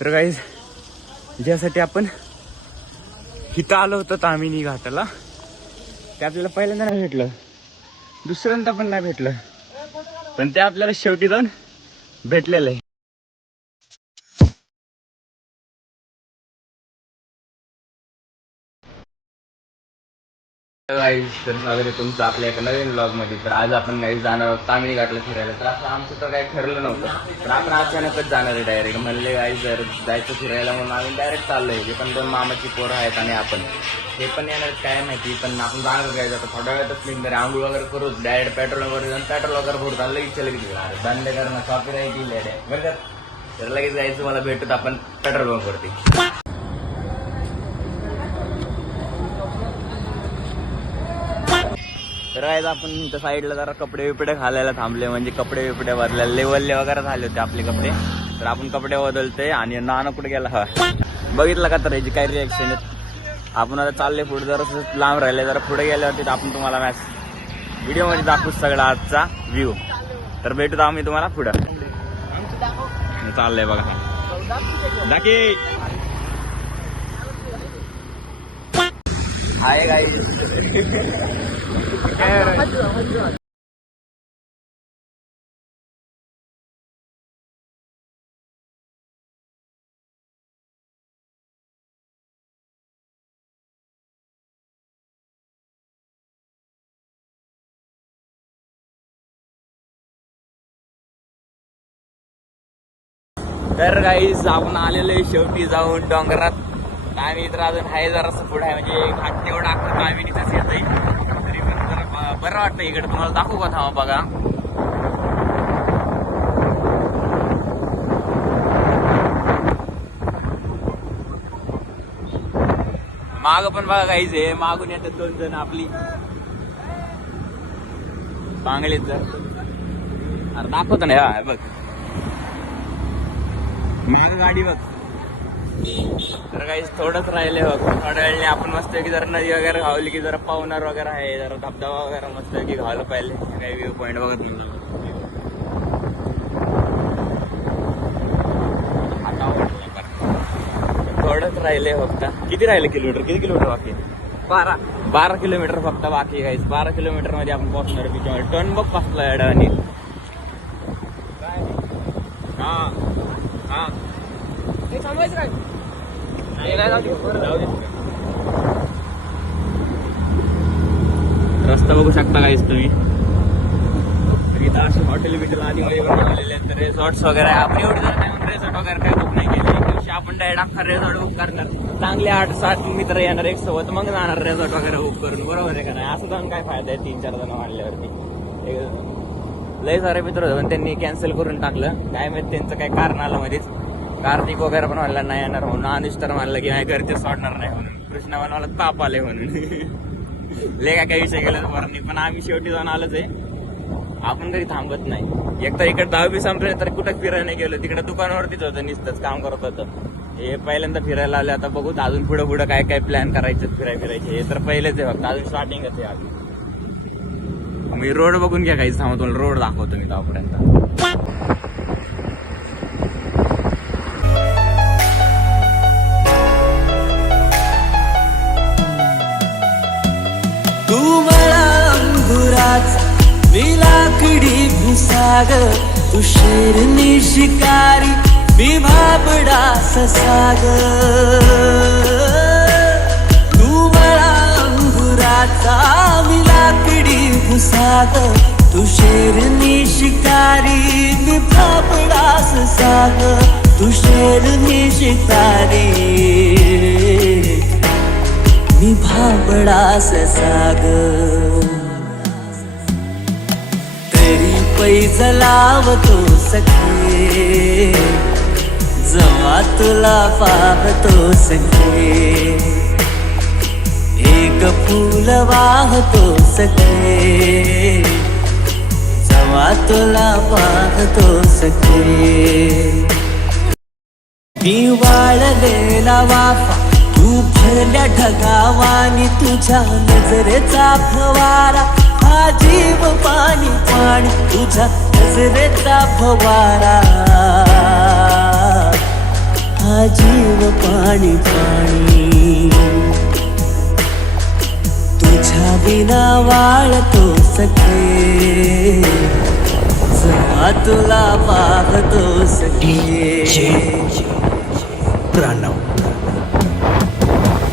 तर गाईज ज्यासाठी आपण इथं आलो होतो तामिनी घाटाला, ते आपल्याला पहिल्यांदा नाही भेटलं, दुसऱ्यांदा पण नाही भेटलं, पण ते आपल्याला शेवटी जाऊन भेटलेलं आहे. तर स्वागत आहे तुमचं आपल्या एका नवीन ब्लॉग मध्ये. तर आज आपण काही जाणार आहोत तामिनी घाटला फिरायला. तर असं आमचं तर काही ठरलं नव्हतं, पण आपण अचानकच जाणार आहे डायरेक्ट. म्हणले गाई जर जायचं फिरायला म्हणून आम्ही डायरेक्ट चाललोय. हे पण 2 मामाची पोरं आहेत आणि आपण हे पण येणार काय माहिती, पण आपण जाणार काय जातं थोड्या वेळातच निघणार. आंघोळ वगैरे करू, डायरेक्ट पेट्रोल वगैरे जाऊन पेट्रोल वगैरे भरतो आणि लगेच लगेच बंद करणं कॉपीराईट दिलेलं आहे बरं का. तर लगेच जायचं, मला भेटत आपण पेट्रोल पंप वरती. तर आज आपण त्या साईडला जरा कपडे बिपडे घालायला थांबले, म्हणजे कपडे बिपडे बदलायला लेवलले वगैरे झाले होते आपले कपडे. तर आपण कपडे बदलतोय आणि नाना कुठे गेला हा बघितलं का, तर याची काही रिॲक्शन आहेत. आपण आता चालले पुढे, जरा लांब राहिले, जरा पुढे गेल्यावरती आपण तुम्हाला व्हिडिओमध्ये दाखवू सगळा आजचा व्ह्यू. तर भेटू आम्ही तुम्हाला पुढं. चाललंय बघा दाखी हाय गाई. तर गाईस आपण आलेलो आहे शेवटी जाऊन डोंगरात. तामिनी तर अजून आहे जरासं पुढे आहे, म्हणजे घाट तेवढं अख्खं तामिनीच येत आहे. तरी पण जरा बरं वाटतं इकडे. तुम्हाला दाखवू का, थांबा बघा. माग पण बघा गाईज आहे, मागून येतात 2 जण आपली बांगडीच. अरे दाखवतो ना हा बघ, माग गाडी बघ. तर काही थोडंच राहिले बघ, थोड्या वेळेने आपण मस्त की जरा नदी वगैरे घावली की जरा पावनार वगैरे आहे, जरा धबधबा वगैरे मस्त की घावलं पाहिजे. काही व्ह्यू पॉईंट बघत नाही थोडंच राहिले फक्त. किती राहिले किलोमीटर, किती किलोमीटर बाकी? 12 किलोमीटर फक्त बाकी आहे. 12 किलोमीटर मध्ये आपण पोहोचणार आहे बीचमध्ये. टन बघ कसला अडाणी. हा हा रस्ता बघू शकता काहीच तुम्ही. इथं असे हॉटेल बिटेल आधी मध्ये बनवलेले आहेत, रिसॉर्ट्स वगैरे. आपण एवढी जण काय रिसॉर्ट वगैरे काय बुक नाही केले. एक दिवशी आपण डायरेक्ट अख्खा रिसॉर्ट बुक करणार. चांगले 8-7 मित्र येणार एक सोबत, मग जाणार रिसॉर्ट वगैरे बुक करून. बरोबर आहे का नाही? असं जाऊन काय फायदा आहे 3-4 जण वाढल्यावरती. लय सारे मित्र होते पण त्यांनी कॅन्सल करून टाकलं. काय माहिती त्यांचं काय कारण आलं मध्येच. कार्तिक वगैरे पण म्हणला नाही येणार म्हणून, अनुष तर म्हणलं की नाही घरचे सोडणार नाही म्हणून, कृष्णा म्हणला ताप आले म्हणून. ले काय विषय केला बरं नाही, पण आम्ही शेवटी जाऊन आलोच आहे. आपण कधी थांबत नाही. एक तर इकडे 10वी संपले तर कुठं फिरायला गेलो, तिकडे दुकानावरतीच होतं, नुसतंच काम करत होतं. हे पहिल्यांदा फिरायला आले. आता बघू अजून पुढं काय काय प्लॅन करायचे फिरायचे. हे तर पहिलेच आहे फक्त, अजून स्टार्टिंगच आहे अजून. मी रोड बघून घ्या काही थांबा, तुम्हाला रोड दाखवतो मी गावापर्यंत. तू मला अंगुराच मी लाकडी भुसाग, तू शेरनी शिकारी मी भाबडा ससाग. तू मला अंगुराचा मी लाकडी भुसाग, तू शेरनी शिकारी मी भाबडा ससाग. तू शेरनी शिकारी मी भाबडा ससाग. तरी पैज लावतो सखे, जवा तुला पाहतो सखे. एक फूल वाहतो सखे, जवा तुला पाहतो सखे. मी वाळलेला वाफा, तू भरल्या ढगावानी, तुझ्या नजरेचा फवारा, हा जीव पाणी पाणी, तुझ्या नजरेचा फवारा, हा पाणी पाणी तुझ्या विना वाळतो सखे जेव्हा तुला पाहतो सखे प्रणव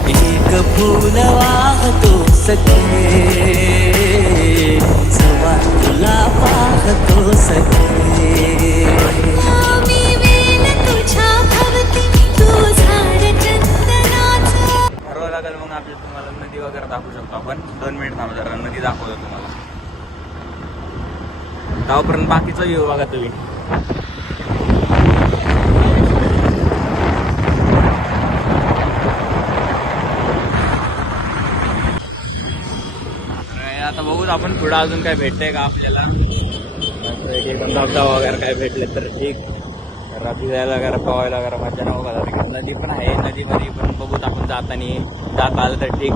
एक फूल वाहतो सखे जेव्हा तुला पाहतो सखे ठरवावं लागेल मग आपल्या तुम्हाला नदी वगैरे दाखवू शकतो आपण 2 मिनिट थांबा जरा नदी दाखवतो तुम्हाला तेव्हापर्यंत बाकीचा व्ह्यू बघा तुम्ही आता बघूत आपण पुढं अजून काय भेटतंय का आपल्याला एकदम धबधबा वगैरे काय भेटले तर ठीक रात्री जायला वगैरे पवायला वगैरे मजा न वगैरे नदी पण आहे नदीमध्ये पण बघूत आपण जात आलं तर ठीक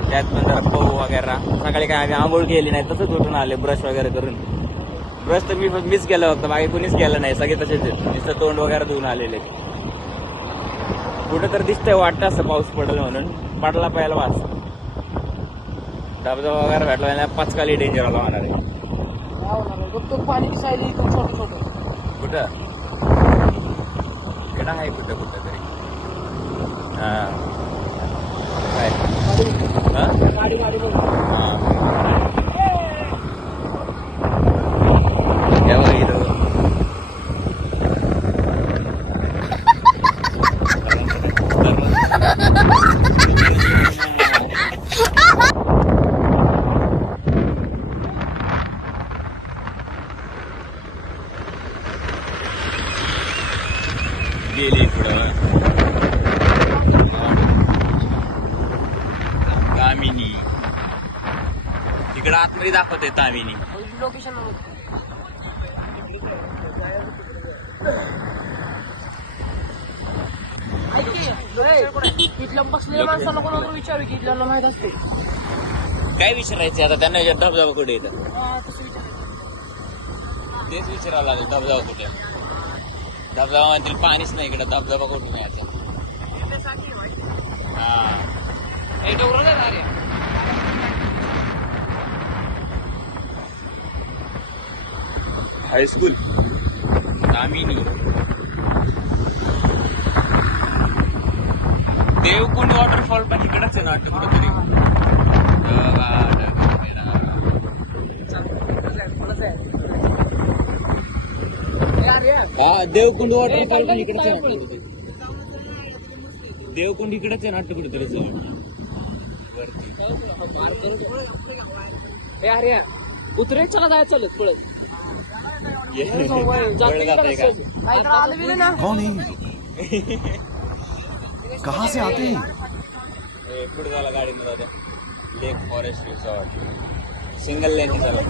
त्यात पण जरा पाहू वगैरे सकाळी काय आम्ही आंघोळ केली नाही तसंच उठून आले ब्रश वगैरे करून ब्रश तर मीच केलं होतं बाकी कुणीच केलं नाही सगळे तसेच नुसतं तोंड वगैरे धुवून आलेले कुठं तर दिसतंय वाटतं असं पाऊस पडेल म्हणून पडला पहिला वास धबधबा वगैरे भेटला पचकाली डेंजर होता होणार आहे पाणी दिसायली छोटं छोटं कुठं इकडं आहे कुठं तरी हा काय गाडी गाडी बघ गेली पुढं तामिनी तिकडं आतमध्ये दाखवते तामिनी लोकेशन इथल्या बसलेल्या माणसाला कोणाला विचारू की इथल्याला माहित असते काय विचारायचे आता त्यांना धबधबा कुठे येतं तेच विचारावं लागेल धबधबा कुठे धबधबा म्हणतील पाणीच नाही इकडं धबधबा कुठून यायचा हा हायस्कूल तामिनी देवकुंड वॉटरफॉल पण इकडंच आहे ना वाटतं कुठंतरी हा देवकुंड वॉटरफॉल पण इकडंच आहे वाटतं देवकुंड इकडेच आहे ना वाटतं कुठेतरी जवळ अरे उतरेल चला जायचं चालत पळत कौन है कहाँ से आते हैं पुढे झाला गाडीनं जात्या लेक फॉरेस्ट रिसॉर्ट सिंगल लेन झाला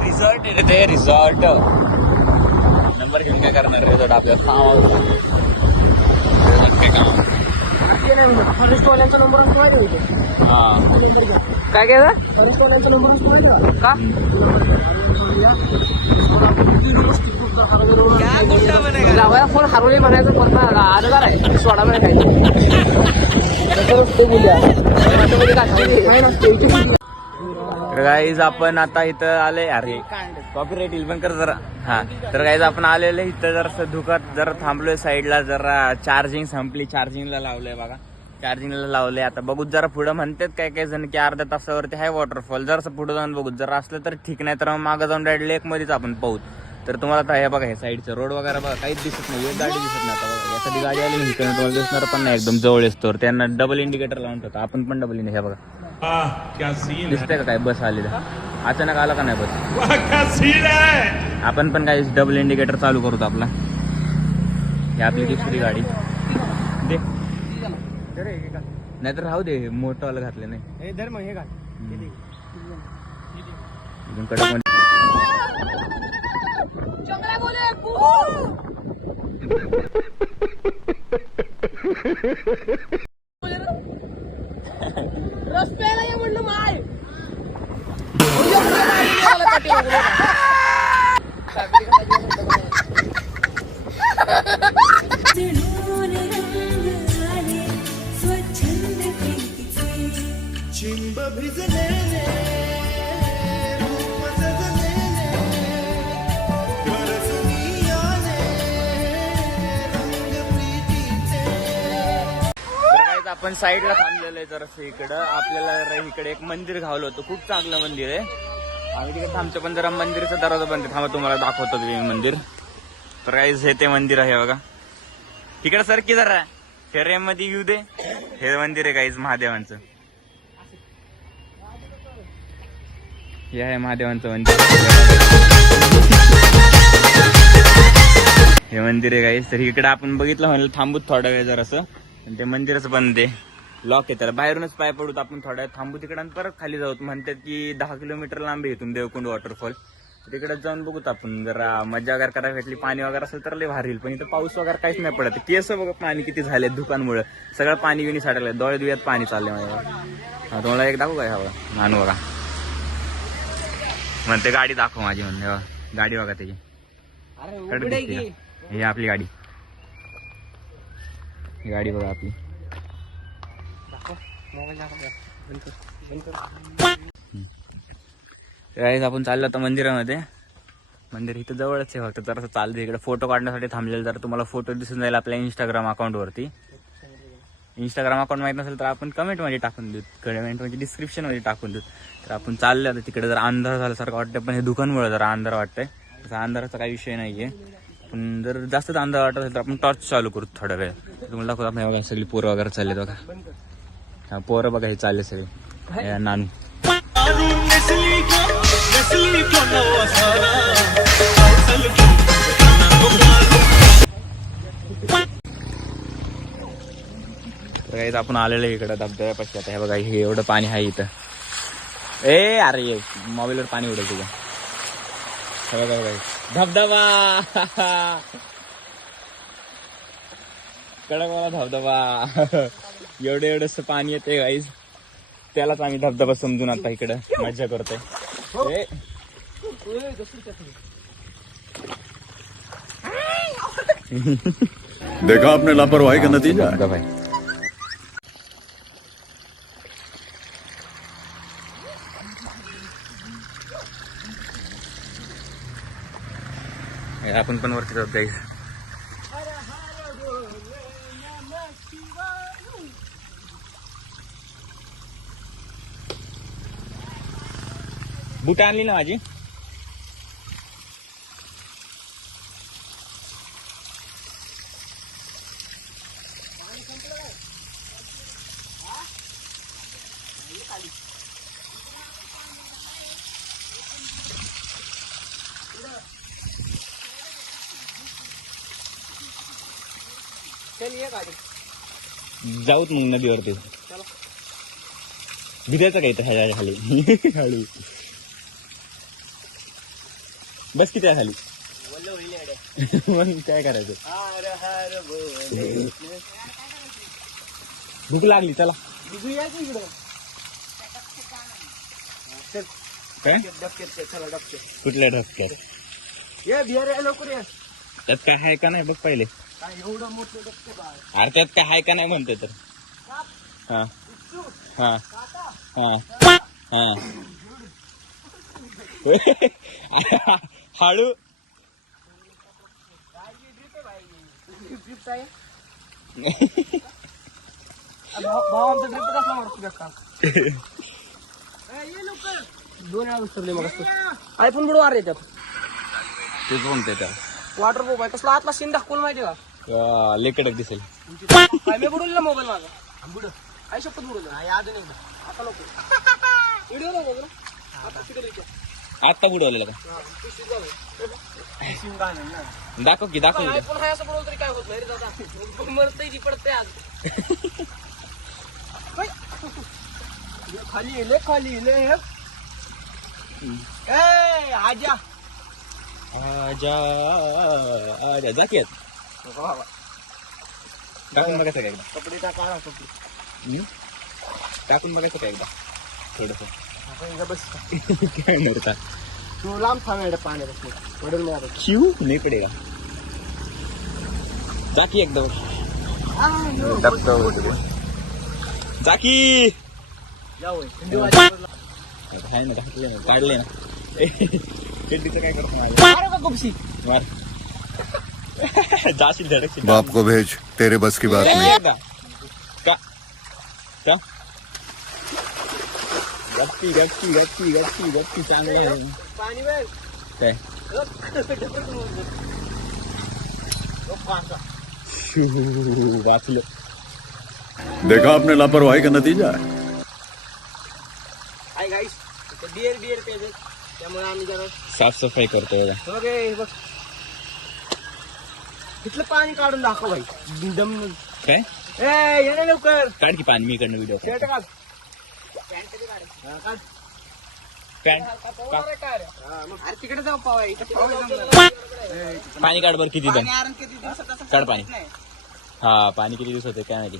रिसॉर्ट आहे ते रिसॉर्ट नंबर घेऊन काय करणार रिसॉर्ट आपल्या फार्म काय काम फॉरेस्टवाल्यांचा नंबर हा काय काय फॉरेस्टवाल्यांचा नंबर का फोन हरवले म्हणायचं पण आधार आहे सोडा वेळ गाईज आपण आता इथं आले अरे कॉपीराइट येईल पण कर जरा हा तर गाईज आपण आलेले इथं जरा धुकात जरा थांबलोय साईडला जरा चार्जिंग संपली चार्जिंगला लावलंय बघा चार्जिंगला लावलंय आता बघूच जरा पुढं म्हणतात काय काय जण की अर्ध्या तासावरती आहे वॉटरफॉल जरासं पुढं जाऊन बघू जरा असलं तर ठीक नाही तर मागं जाऊन डायरेक्ट लेक मध्येच आपण पाहू तर तुम्हाला आता हे बघा हे साईडचं रोड वगैरे बघा काहीच दिसत नाही एक गाडी दिसत नाही आता बघा यासाठी गाडी आली नाही तुम्हाला दिसणार पण नाही एकदम जवळ येतो त्यांना डबल इंडिकेटर लावून ठेवतो आपण पण डबल इंडिकेटर हे बघा दिसतंय का काय बस आली अचानक आला का नाही बस आपण पण काही डबल इंडिकेटर चालू करू आपला ही आपली दुसरी गाडी दे नाहीतर राहू दे मोठं वाला घातले नाही कडक रस्त्याला ये म्हणलं माय आपण साईडला थांबलेलं आहे जरासं इकडं. आपल्याला जरा इकडे एक मंदिर घावलं होतं, खूप चांगलं मंदिर आहे. आम्ही तिकडे थांबतो पण जरा मंदिरचा दरवाजा बंद आहे. थांबा तुम्हाला दाखवतो मी मंदिर. तर गाईज हे ते मंदिर आहे बघा. तिकडे सर की जरा मध्ये येऊ दे. हे मंदिर आहे गाईज महादेवांचं. हे आहे महादेवांचं मंदिर. हे मंदिर आहे गाईज. तर इकडे आपण बघितलं म्हणलं थांबूत थोडा वेळ जरासं. आणि ते मंदिरच बंद आहे, लॉक आहे त्याला. बाहेरूनच पाय पडूत आपण थोड्या वेळ थांबू तिकडे आणि परत खाली जाऊ. म्हणतात की 10 किलोमीटर लांब आहे इथून देवकुंड वॉटरफॉल. तिकडे जाऊन बघूत आपण. जरा मजा वगैरे करायला भेटली, पाणी वगैरे असेल तर लय भारी होईल. पण इथं पाऊस वगैरे काहीच नाही पडत. केस बघा पाणी किती झाले दुकानमुळे. सगळं पाणी विणी साठवलंय, डोळे दुयात पाणी चाललंय माझ्या. तुम्हाला एक दाखवू काय हवं मानू बघा. म्हणते गाडी दाखव माझी म्हणते. गाडी बघा त्याची. ही आपली गाडी. ही गाडी बघा आपली. आपण चाललो आता मंदिरामध्ये. मंदिर इथं जवळच आहे, फक्त जरासं चालतं. इकडे फोटो काढण्यासाठी थांबलेलं. जर तुम्हाला फोटो दिसून जाईल आपल्या इंस्टाग्राम अकाउंटवरती. इंस्टाग्राम अकाउंट माहित नसेल तर आपण कमेंटमध्ये टाकून देऊ, कमेंट म्हणजे डिस्क्रिप्शनमध्ये टाकून देऊ. तर आपण चाललो आता तिकडे. जर अंधार झाल्यासारखं वाटतं, पण हे दुकानमुळे जरा अंधार वाटतंय. तसा अंधाराचा काही विषय नाहीये. पण जर जास्तच अंधार वाटत असेल तर आपण टॉर्च चालू करू थोडा वेळ. तुम्हाला दाखवतो आपण. बघा सगळी पोरं वगैरे चालले बघा. हा पोरं बघा, हे चालले सगळे. नानू आपण आलेलो इकडं धबधब्यापाशी. आता हे बघा, हे एवढं पाणी आहे इथं. ए अरे मोबाईलवर पाणी उडेल तुझ्या. बघा बघा धबधबा. कडकवाला धबधबा. एवढं एवढंच पाणी येते गाईज. त्यालाच आम्ही धबधबा समजून आता इकडं मजा करतोय. देखा आपने लापरवाही का नतीजा. धबधबा आपण पण वरती जात गाईज. बुट आणली ना माझी. जाऊत मग नदीवरती. भिजायचं काय इथं ह्याच्या खाली. खाली बस किती आहे खाली. मग काय करायचं. भूक लागली चला. काय कुठल्या डबक्यात. त्यात काय आहे का नाही बघ पहिले. अरे त्यात काय आहे का नाही म्हणते तर. हा हा हा हा हळू. भाऊ आमचा ट्रिप कसला मारतो. 2 वेळा विसरले मग. आयफोन बुडवा रे त्यात. तेच म्हणते त्या वॉटर प्रूफ आहे. कसला आतला सीन दाखवून माहिती का. लेकडक दिसेल. काय मी बुडवलेला मोबाईल माझा. बुड आई शपथ बुडवलं. अजून एकदा आता नको. व्हिडिओ नको बरं. आता तिकडे आता बुडवलेलं का दाखव की. दाखव आयफोन हाय असं बुडवलं तरी काय होत नाही रे दादा. मरतय जी पडतंय आज. खाली ले खाली ले. ए आजा आजा आजा जाकीत. टाकून बघायचं का एकदा. कपडे टाका. कपडे टाकून बघायचं का एकदा थोडस. बस काय नव्हता. तू लांब थांब पाण्यात पडेल मी आता. क्यू नाही पडेगा. जाकी एकदम जाकी. आहे ना घातले ना काढले ना. पेटीचं काय करतो माझ्या. जाशील धडकशील. बाप को भेज, तेरे बस की बात नहीं. का का गप्पी गप्पी गप्पी गप्पी गप्पी चांगलं आहे. पाणी बघ. काय वाचलं. देखा आपने लापरवाही का नतीजा है. हाय गाईस बिअर पेज त्यामुळे आम्ही जरा साफसफाई करतोय बघा. बघ बघ तिथलं पाणी काढून दाखव भाई दम. काय ए ये ना लवकर काढ की पाणी मी इकडनं व्हिडिओ शर्ट काढ काढ अरे तिकडे जाऊ पावा पाणी काढ बरं किती दम किती दिवसात काढ पाणी. हा पाणी किती दिवस होते काय माहिती.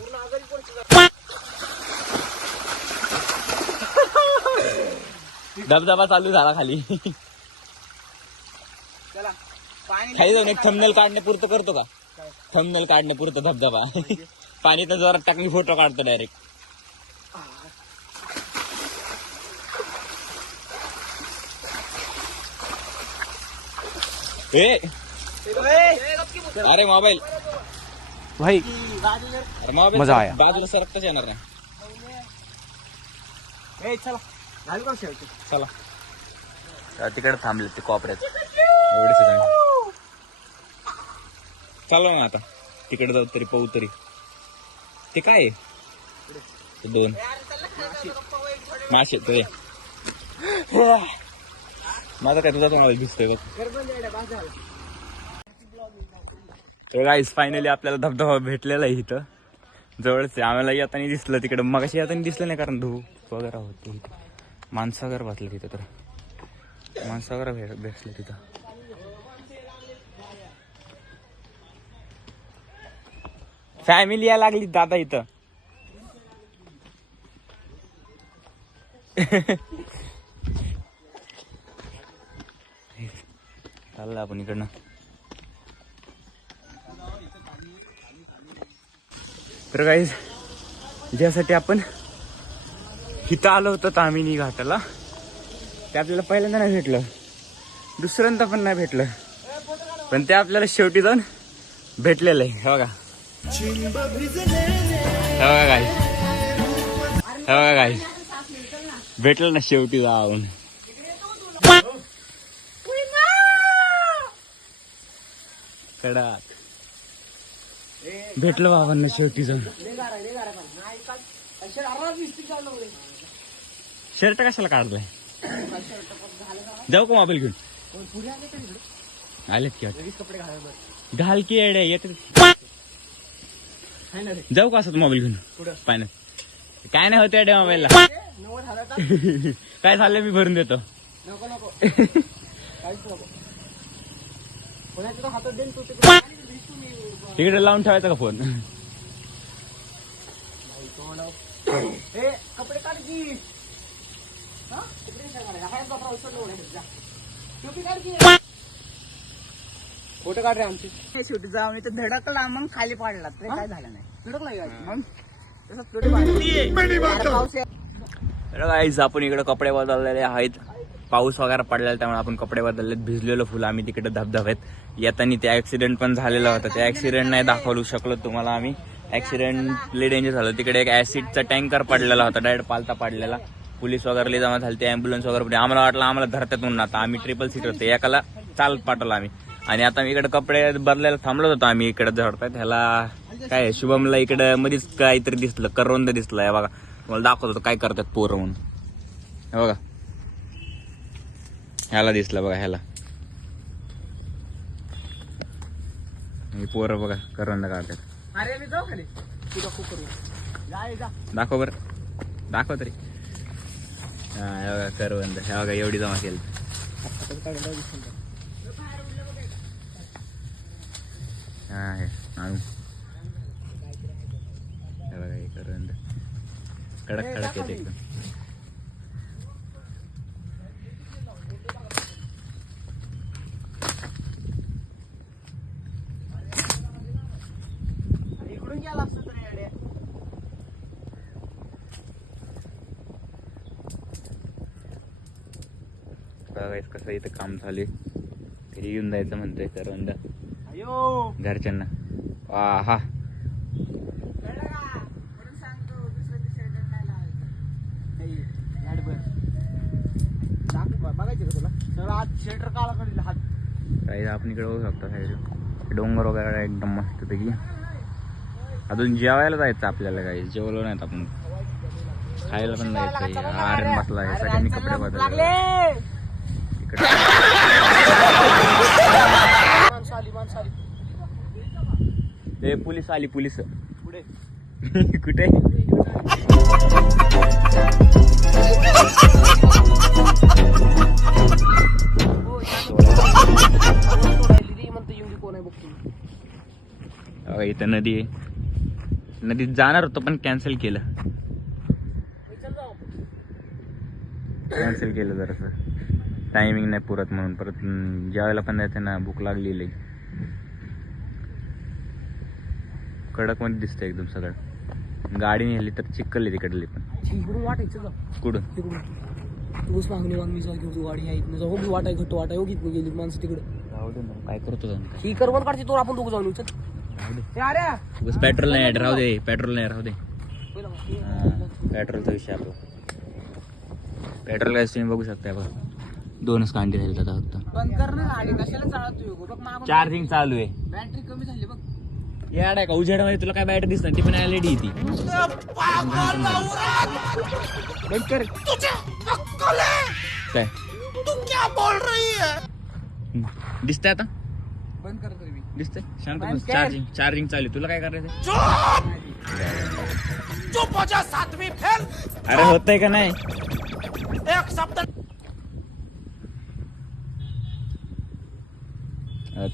धबधबा चालू झाला खाली. चला पाणी खाली जाऊन एक थंबनेल काढण्यापुरतं करतो का. थंबनेल काढण्यापुरतं धबधबा पाणी तर जोरात टाकून फोटो काढतो डायरेक्ट. अरे मोबाईल भाई अरे मोबाईल मजा आया. बाजूला सरकताच येणार नाही. चला घालू का शेवटी चला तिकडे थांबले ते कोपऱ्यात एवढेच चालू ना आता तिकडे जाऊ तरी पाहू तरी. ते काय आहे? ते दोन मासे ते माझा काय तुझा तुम्हाला दिसतोय बघ. तर गाईस फायनली आपल्याला धबधबा भेटलेला आहे इथं जवळच. आम्हाला येताना दिसलं तिकडं मगाशी येताना दिसलं नाही कारण धूप वगैरे होते इथं. माणसं वगैरे बसले तिथं तर माणसं वगैरे भेटले तिथं. फॅमिली या लागली दादा इथं. चाललं आपण इकडनं. तर गाईज ज्यासाठी आपण इथं आलो होतो तामिनी घाटाला ते आपल्याला पहिल्यांदा नाही भेटलं, दुसऱ्यांदा पण नाही भेटलं, पण ते आपल्याला शेवटी जाऊन भेटलेलं आहे. हे बघा हे बघा गाईज, हे बघा गाईज भेटलं ना शेवटी जाऊन. कडक भेटलं बाबांना शेवटी जाऊन. शर्ट कशाला काढलाय? जाऊ का मोबाईल घेऊन? आलेत की घाल की येडे येत. जाऊ का असं मोबाईल घेऊन पाण्यात? काय नाही होते मोबाईलला. काय झालं मी भरून देतो. तिकडे लावून ठेवायचा का फोन? कपडे काढ की फोटो काढ रे आमची. शेवटी जाऊन इथं धडकला मग खाली पडला तरी काय झालं नाही. धडकला मग गाईज आपण इकडे कपडे बदललेले आहेत. पाऊस वगैरे पडलेला त्यामुळे आपण कपडे बदललेत. भिजलेलो फुल आम्ही तिकडे धबधब्यात. येताना ते ऍक्सिडेंट पण झालेला होता. ते ऍक्सिडेंट नाही दाखवू शकलो तुम्हाला आम्ही. ऍक्सिडेंट लय डेंजर झालं. तिकडे एक ऍसिडचा टँकर पडलेला होता, डायरेक्ट पालता पडलेला. पोलीस वगैरे लय जमा झाले, ते ऍम्ब्युलन्स वगैरे. आम्हाला वाटलं आम्हाला धरतात म्हणून. आता आम्ही ट्रिपल सीट होते, एकाला चालत पाठवलं आम्ही. आणि आता मी इकडे कपडे बदलायला थांबलो होतो आम्ही इकडे झडपायत. ह्याला काय शुभमला इकडे मध्येच काहीतरी दिसलं, करवंद दिसलं. हे बघा मला दाखवत होतो काय करतात पोरं म्हणून. हे बघा ह्याला दिसलं बघा, ह्याला पोरं बघा करवंद काढतात. अरे मी जाऊ खाली तुझा खूप करू दाखव बरं, दाखव तरी. हा हे बघा करवंद, हे बघा एवढी जमा केली. हा हे आणू, हे बघा हे करवंद कडक कडक येते एकदम. इकडून गेला असतो तर येड्या. बघा कसं इथं काम झाले, घरी येऊन जायचं म्हणतोय करवंद अयो घरच्यांना. हा कळलं का? म्हणून सांगतो दुसऱ्या दिवशी बघायचं का तुला सगळं आज शेटर काळा करेल हात. काही आपण इकडे बघू शकता साईड डोंगर वगैरे एकदम मस्त पैकी. अजून जेवायला जायचं आपल्याला, काही जेवलो नाहीत आपण, खायला पण जायचंय. आर्यन बसला आहे, सगळ्यांनी कपडे बदलले इकडे. माणसं आली. ए पोलीस आली, पोलीस पुढे कुठे? बघा इथं नदी आहे, नदीत जाणार होतो पण कॅन्सल केलं जरासं. टायमिंग नाही पुरत म्हणून. परत जेवायला पण जायचं ना, भूक लागलेली. कडक मध्ये दिसतंय एकदम सगळं. गाडी नेली तर चिक्कल आहे तिकडली पण. इकडून वाटायचं का कुठं? तिकडून तूच मागणी जाऊ तू गाडी आहे इथनं जाऊ. वाटाय घट्ट वाटाय गीत गेली माणसं तिकडे. काय करतो ही करवण काढते तो आपण दोघं जाऊन चल. पेट्रोल नाही राहू दे, पेट्रोल नाही राहू दे. पेट्रोलचा विषय आपला. पेट्रोल काय तुम्ही बघू शकताय बघा, 2च कांडी राहिले आता फक्त. बंद कर ना गाडी, कशाला चालवतोय बघ मागून चार्जिंग चालू आहे. बॅटरी कमी झाली बघ. याड आहे का उजेडामध्ये तुला काय बॅटरी दिसणार? ती पण एलईडी ती. बंद कर. काय दिसतंय आता? बंद कर तुम्ही. दिसतंय शांत बंद बस. कर. चार्जिंग चालू आहे. तुला काय करायचं? अरे होतंय का नाही?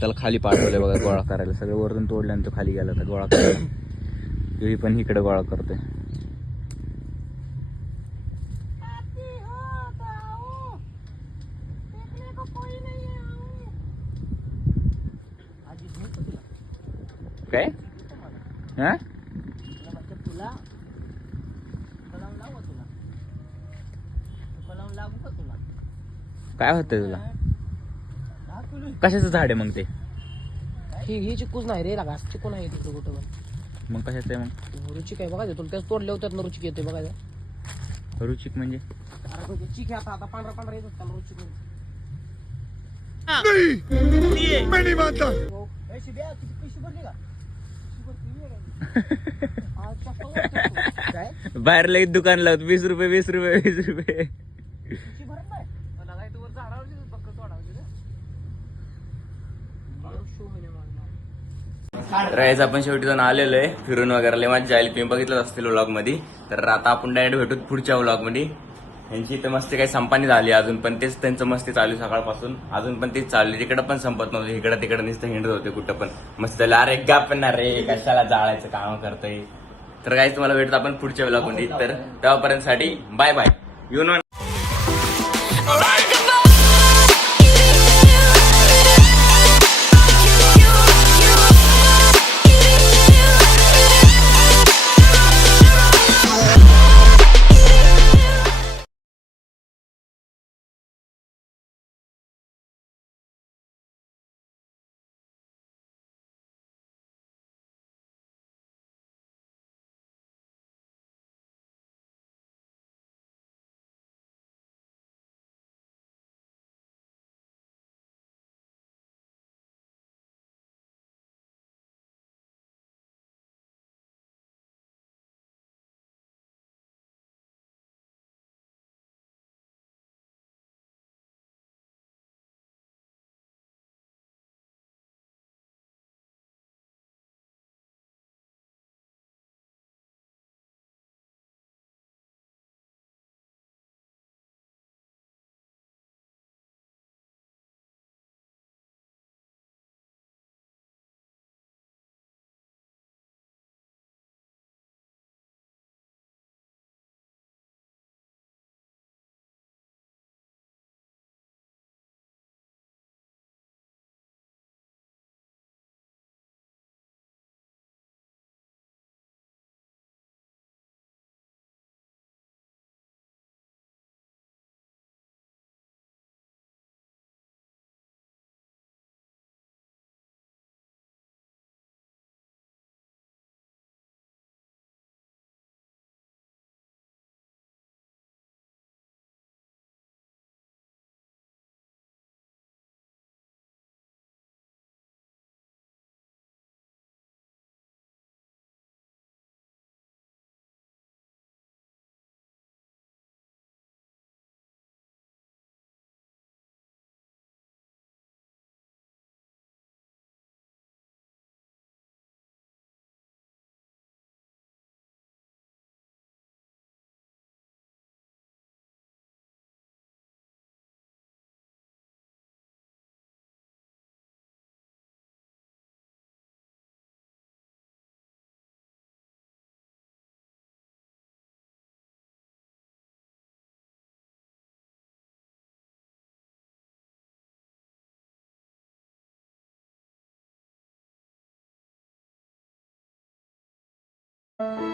त्याला खाली पाठवलंय बघा गोळा करायला. सगळं वरून तोडलं आणि तो खाली गेला तर गोळा करायला. तोही पण इकडे गोळा करतोय. काय हा? तुला कलम लावू तुला, कलम लागू का तुला? काय होतंय तुला? कशाचं झाड आहे मग ते? ही चिकूच नाही रे लागा, चिकू नाही तिकडे कुठं पण. मग कशाचं आहे मग? रुचिक आहे बघायचं तुला, त्याच तोडले होत्यात ना रुचिक येते बघायचं. रुचिक म्हणजे? अरे चिक आहे आता पांढरा येत होता रुचिक. पैसे द्या, किती पैसे भरले का? काय बाहेर लगेच दुकान लावत 20 रुपये 20 रुपये 20 रुपये. पैसे भरत नाही मला काय तू वर झाडावर पक्क तोडावं राईज आपण शेवटी जाऊन आलेलो आहे फिरून वगैरे. लय मजा आली, तुम्ही बघितलंच असतील व्लॉग मध्ये. तर आता आपण डायरेक्ट भेटू पुढच्या व्लॉग मध्ये. यांची इथं मस्ती काही संपानी झाली अजून पण, तेच त्यांचं मस्ती चालू सकाळपासून. अजून पण तेच चालली, तिकडं पण संपत नव्हते. इकडं तिकडं नुसतं हिंडत होते कुठं पण. मस्त झालं. अरे गप ना रे, कशाला जाळायचं काम करतोय. तर काही तुम्हाला भेटतो आपण पुढच्या व्लॉग मध्ये. तर तेव्हापर्यंत साठी बाय बाय. यू नो आहे